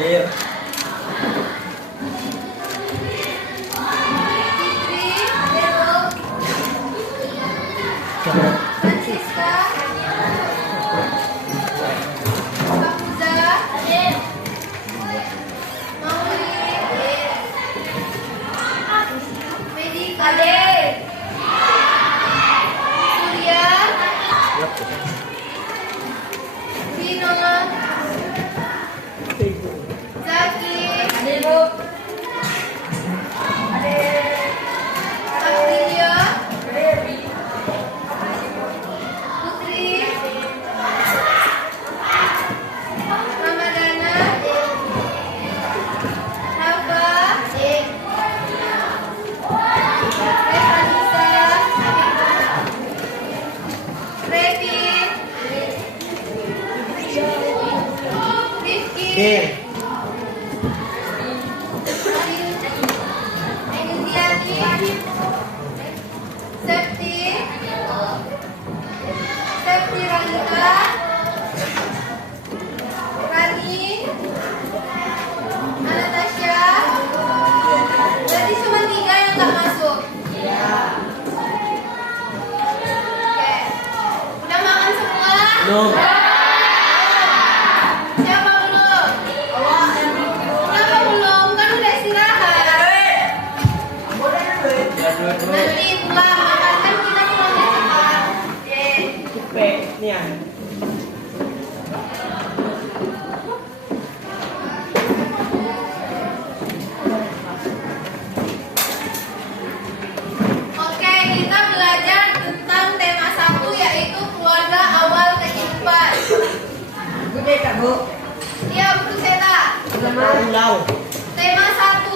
Hadir. Francisca, Hafuza, Mauli, Medika, Surya, Vino, Zaki, Aprilia, Putri, Ramadana, Rafa, Revanisa, Revi, Rifki, Oke. Indiani, Septi, Septi Rangga, Rani, Anastasia. Berarti cuma 3 yang nggak masuk. Oke. Udah makan semua? Belum. Siapa belum? Kenapa belum? Kan udah istirahat. Nanti pulang makan kan kita pulangnya cepat. Cepet nih ya. Oke, kita belajar tentang tema 1 yaitu keluarga awal kehidupan. Gede tak bu? Iya, Bu Seta. Pulau. Tema 1.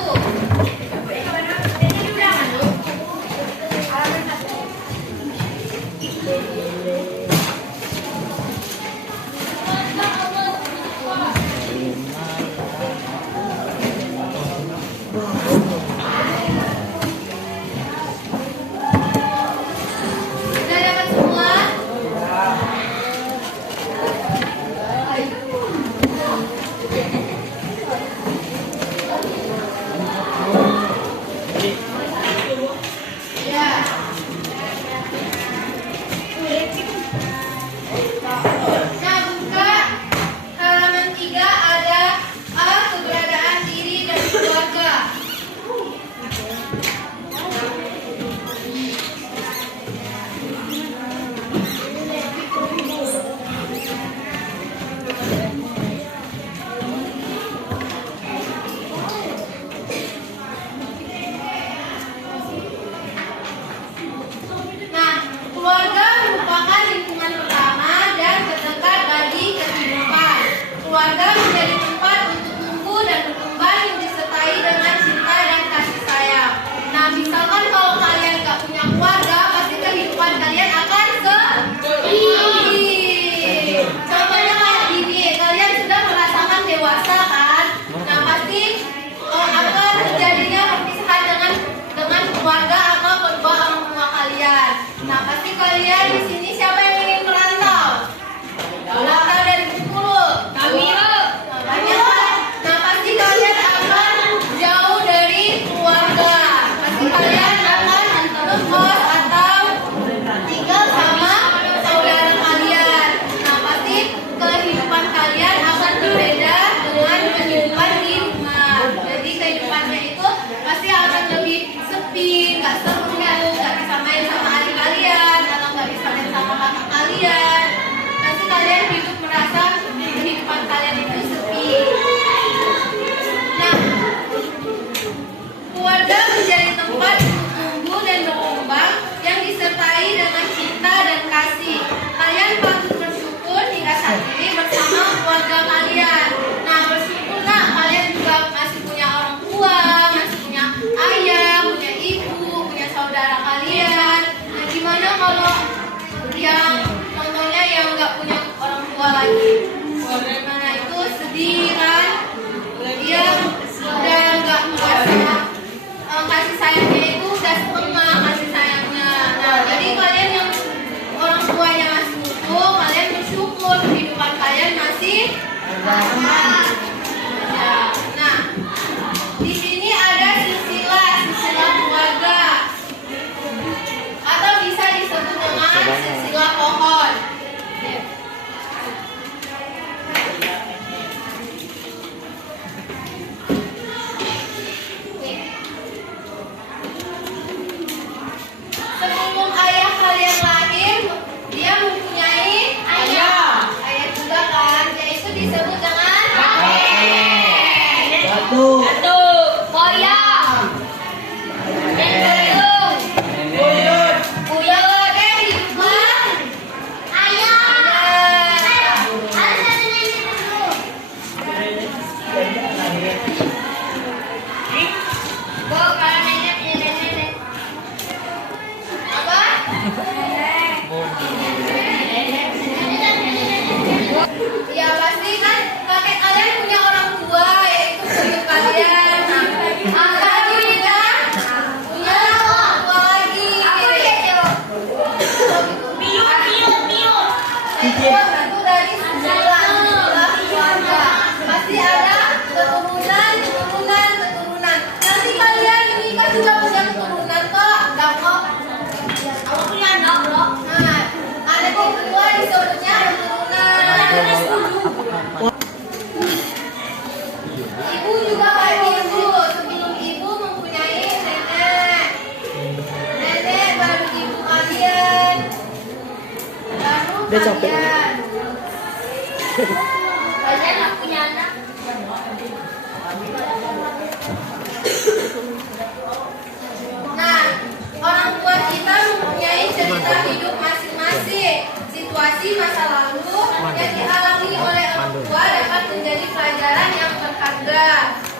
Udah dapat semua? Datuk. Koyang. Dendeng. Buyut. Buyut. Hidung. Ayam. Bo, kalau nenek punya nenek. Apa? Ya pasti kan kakek kalian punya orang tua, yaitu buyut kalian. Lagi kan punya orang tua lagi. Itu dari sembilan keluarga. Pasti ada keturunan. Nanti kalian menikah juga punya keturunan kok. Enggak kok. Aku punya anak loh. Nah, anak yang kedua disebutnya keturunan. Ibu juga kayak ibu. Sebelum ibu mempunyai nenek. Nenek baru ibu kalian. Baru Dia capek. kalian. Kalian nggak punya anak. Nah, orang tua kita mempunyai cerita hidup masing-masing. Situasi masa lalu yang dialami oleh orang tua dapat menjadi pelajaran yang berharga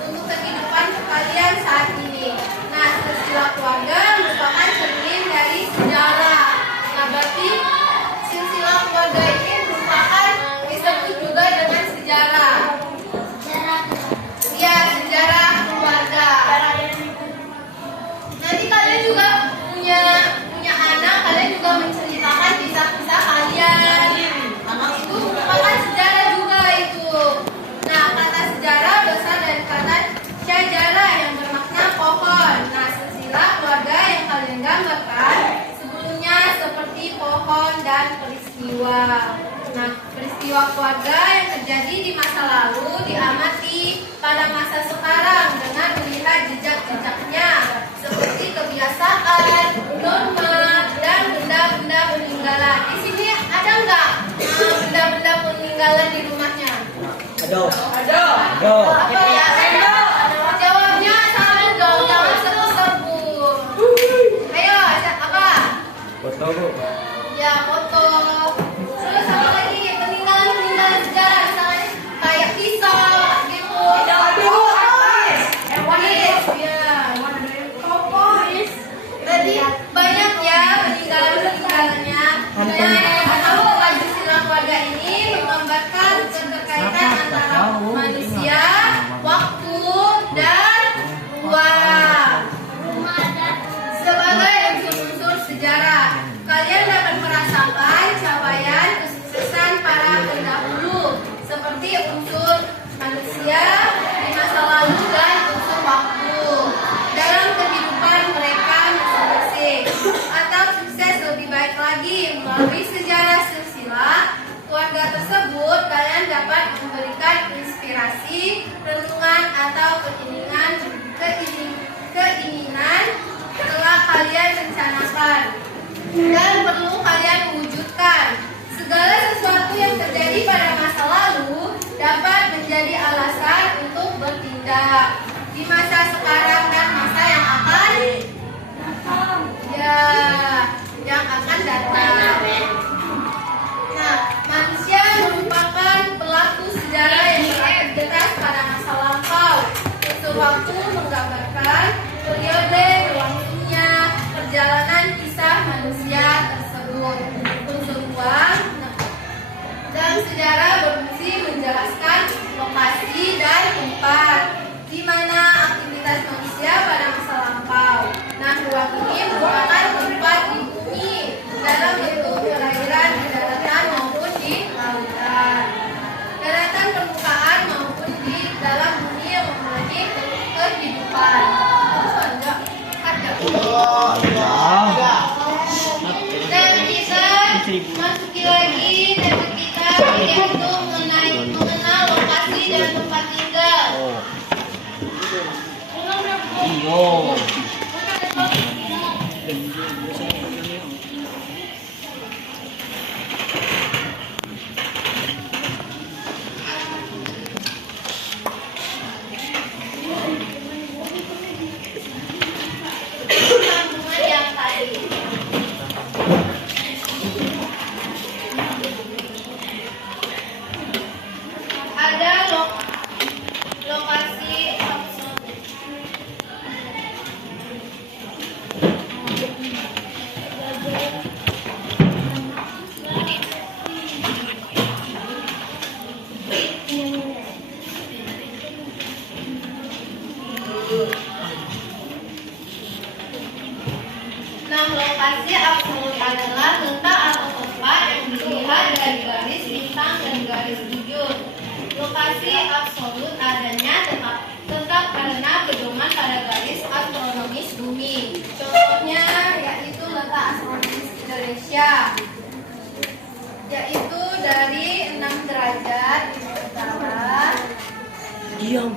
untuk kehidupan kalian saat ini. Nah, silsilah keluarga merupakan cermin dari sejarah. Nah, berarti silsilah keluarga ini merupakan disebut juga dengan sejarah. Ya, sejarah keluarga. Nanti kalian juga punya anak, kalian juga menceritakan kisah-kisah kalian. Itu merupakan sejarah juga itu. Nah, kata sejarah berasal dari kata syajarah yang bermakna pohon. Nah, silsilah keluarga yang kalian gambarkan sebelumnya seperti pohon dan peristiwa. Nah, peristiwa keluarga yang terjadi di masa lalu diamati pada masa sekarang dengan melihat jejak-jejaknya seperti kebiasaan, norma, dan benda-benda peninggalan. Di sini ada nggak benda-benda peninggalan di rumahnya? Ada. Apa ya? Jawabnya sama dong, jangan sebut-sebut. Ayo, apa? Foto bu. Ya, foto. Terus apa lagi? Peninggalan sejarah, misalnya kayak pisau gitu. Berarti banyak ya peninggalannya. Atau pancasila keluarga ini menggambarkan keterkaitan antara manusia, waktu, dan ruang. Sebagai unsur-unsur sejarah, kalian dapat merasakan capaian kesuksesan para pendahulu seperti unsur manusia di masa lalu dan unsur waktu dalam kehidupan mereka masing-masing. Atau sukses lebih baik lagi melalui sejarah silsilah keluarga tersebut, kalian dapat memberikan inspirasi, renungan atau keinginan telah kalian rencanakan dan perlu kalian wujudkan. Segala sesuatu yang terjadi pada masa lalu dapat menjadi alasan untuk bertindak di masa sekarang dan masa yang akan datang. Nah, manusia merupakan pelaku sejarah yang berintegritas pada masa lampau. Unsur waktu menggambarkan periode berlangsungnya perjalanan kisah manusia tersebut. Unsur ruang dalam sejarah berfungsi menjelaskan lokasi dan tempat di mana aktivitas manusia pada masa lampau. Nah, ruang ini merupakan tempat di bumi dalam bentuk perairan di daratan maupun di lautan. Daratan permukaan maupun di dalam bumi yang memiliki kehidupan. Dan kita masuki lagi tema kita yaitu mengenal lokasi dan tempat tinggal. Nah, lokasi absolut adalah letak atau tempat yang dilihat dari garis lintang dan garis bujur. Lokasi absolut adanya tetap karena pedoman pada garis astronomis bumi. Contohnya yaitu letak astronomis Indonesia, yaitu dari 6 derajat di utara. Diam.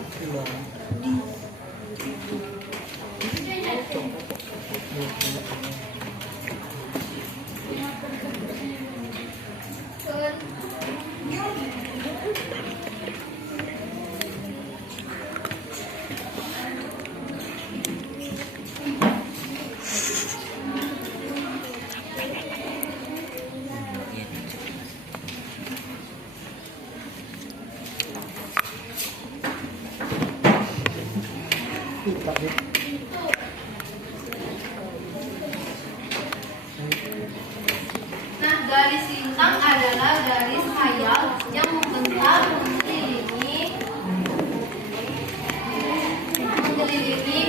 Nah, garis lintang adalah garis khayal yang membentang mengelilingi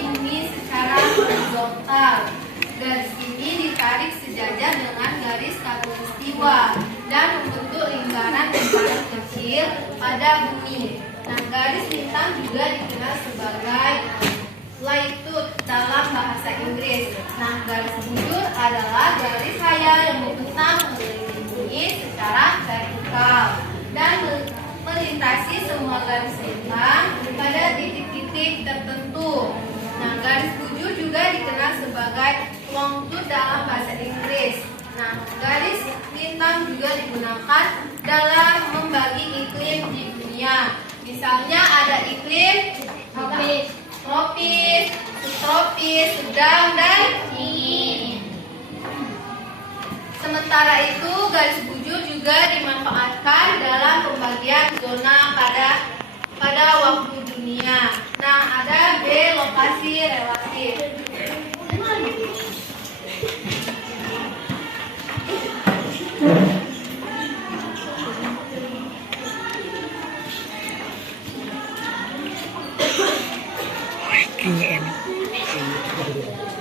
bumi secara horizontal. Garis ini ditarik sejajar dengan garis khatulistiwa dan membentuk lingkaran-lingkaran kecil pada bumi. Nah, garis lintang juga dikenal sebagai latitude dalam bahasa Inggris. Nah, garis bujur adalah garis khayal yang membentang mengelilingi bumi secara vertikal dan melintasi semua garis lintang pada titik-titik tertentu. Nah, garis bujur juga dikenal sebagai longitude dalam bahasa Inggris. Nah, garis lintang juga digunakan dalam membagi iklim di dunia. Misalnya ada iklim tropis, subtropis, sedang, dan dingin. Sementara itu, garis bujur juga dimanfaatkan dalam pembagian zona pada waktu dunia. Nah, ada B, lokasi relatif.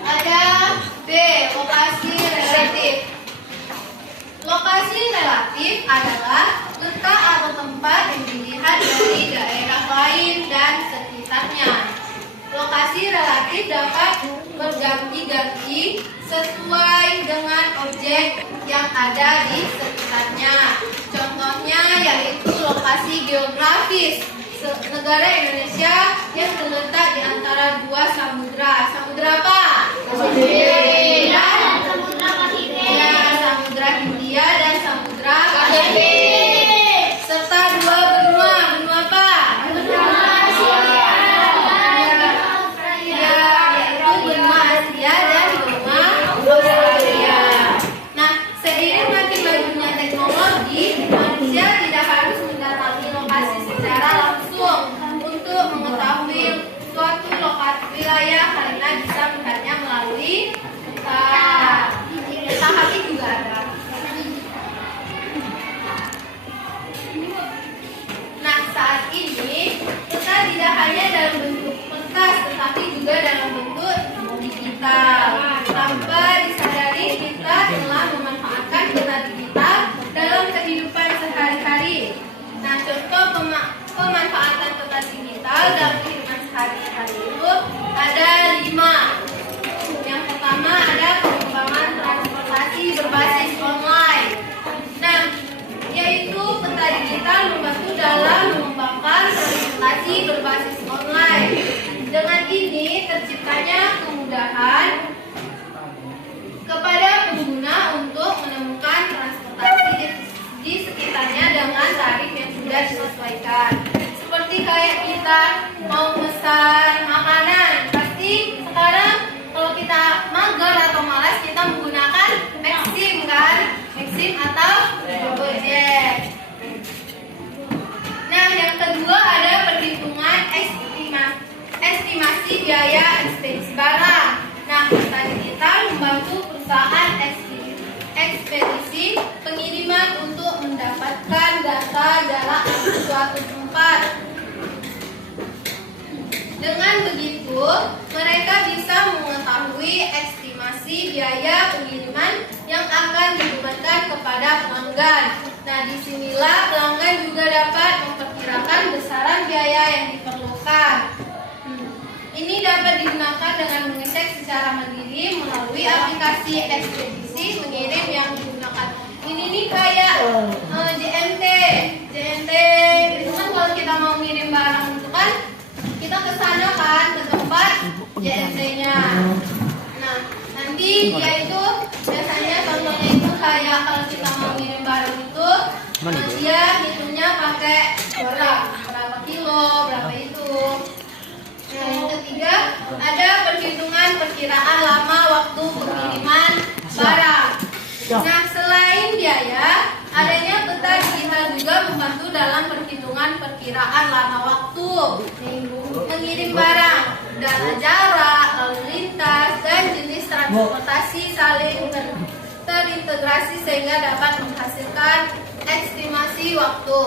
Ada B, lokasi relatif. Lokasi relatif adalah letak atau tempat yang dilihat dari daerah lain dan sekitarnya. Lokasi relatif dapat berganti-ganti sesuai dengan objek yang ada di sekitarnya. Contohnya yaitu lokasi geografis. Negara Indonesia yang terletak di antara dua samudra. Samudra apa? Pasifik. Dan Samudra Pasifik. Ya, Samudra Hindia dan Samudra Pasifik. Serta dua benua. Benua apa? Benua Asia. Ya, yaitu benua Asia dan benua Australia. Nah, seiring makin majunya teknologi, manusia tidak harus mendatangi lokasi secara langsung untuk mengetahui suatu lokasi wilayah karena bisa melihatnya melalui peta hati juga ada. Nah, saat ini peta tidak hanya dalam bentuk kertas tetapi juga dalam bentuk digital. Tanpa disadari kita telah memanfaatkan peta digital dalam kehidupan sehari-hari. Nah, contoh pemanfaatan peta digital dalam kehidupan sehari-hari itu ada 5. Yang pertama ada pengembangan transportasi berbasis online. Nah, yaitu peta digital membantu dalam mengembangkan transportasi berbasis online. Dengan ini terciptanya kemudahan kepada pengguna untuk menemukan transportasi di sekitarnya dengan tarif yang sudah disesuaikan. Seperti kayak kita mau pesan makanan, pasti sekarang kalau kita mager atau malas kita menggunakan Maxim kan? Maxim atau Gojek. Nah, yang kedua ada perhitungan estimasi biaya ekspedisi barang. Nah, peta digital membantu perusahaan ekspedisi pengiriman untuk mendapatkan data jarak suatu tempat Dengan begitu, mereka bisa mengetahui estimasi biaya pengiriman yang akan dibebankan kepada pelanggan. Nah, disinilah pelanggan juga dapat memperkirakan besaran biaya yang diperlukan. Ini dapat digunakan dengan mengecek secara mandiri melalui aplikasi ekspedisi mengirim yang digunakan. Ini nih kayak JNT itu kan kalau kita mau ngirim barang itu kan kita ke sana kan ke tempat JNT-nya. Nah, nanti dia itu biasanya contohnya itu kayak kalau kita mau ngirim barang itu dia hitungnya pakai berapa kilo, berapa itu. Nah, yang ketiga ada perhitungan perkiraan lama waktu pengiriman barang. Nah, selain biaya, adanya peta digital juga membantu dalam perhitungan perkiraan lama waktu mengirim barang, data jarak, lalu lintas, dan jenis transportasi saling terintegrasi sehingga dapat menghasilkan estimasi waktu.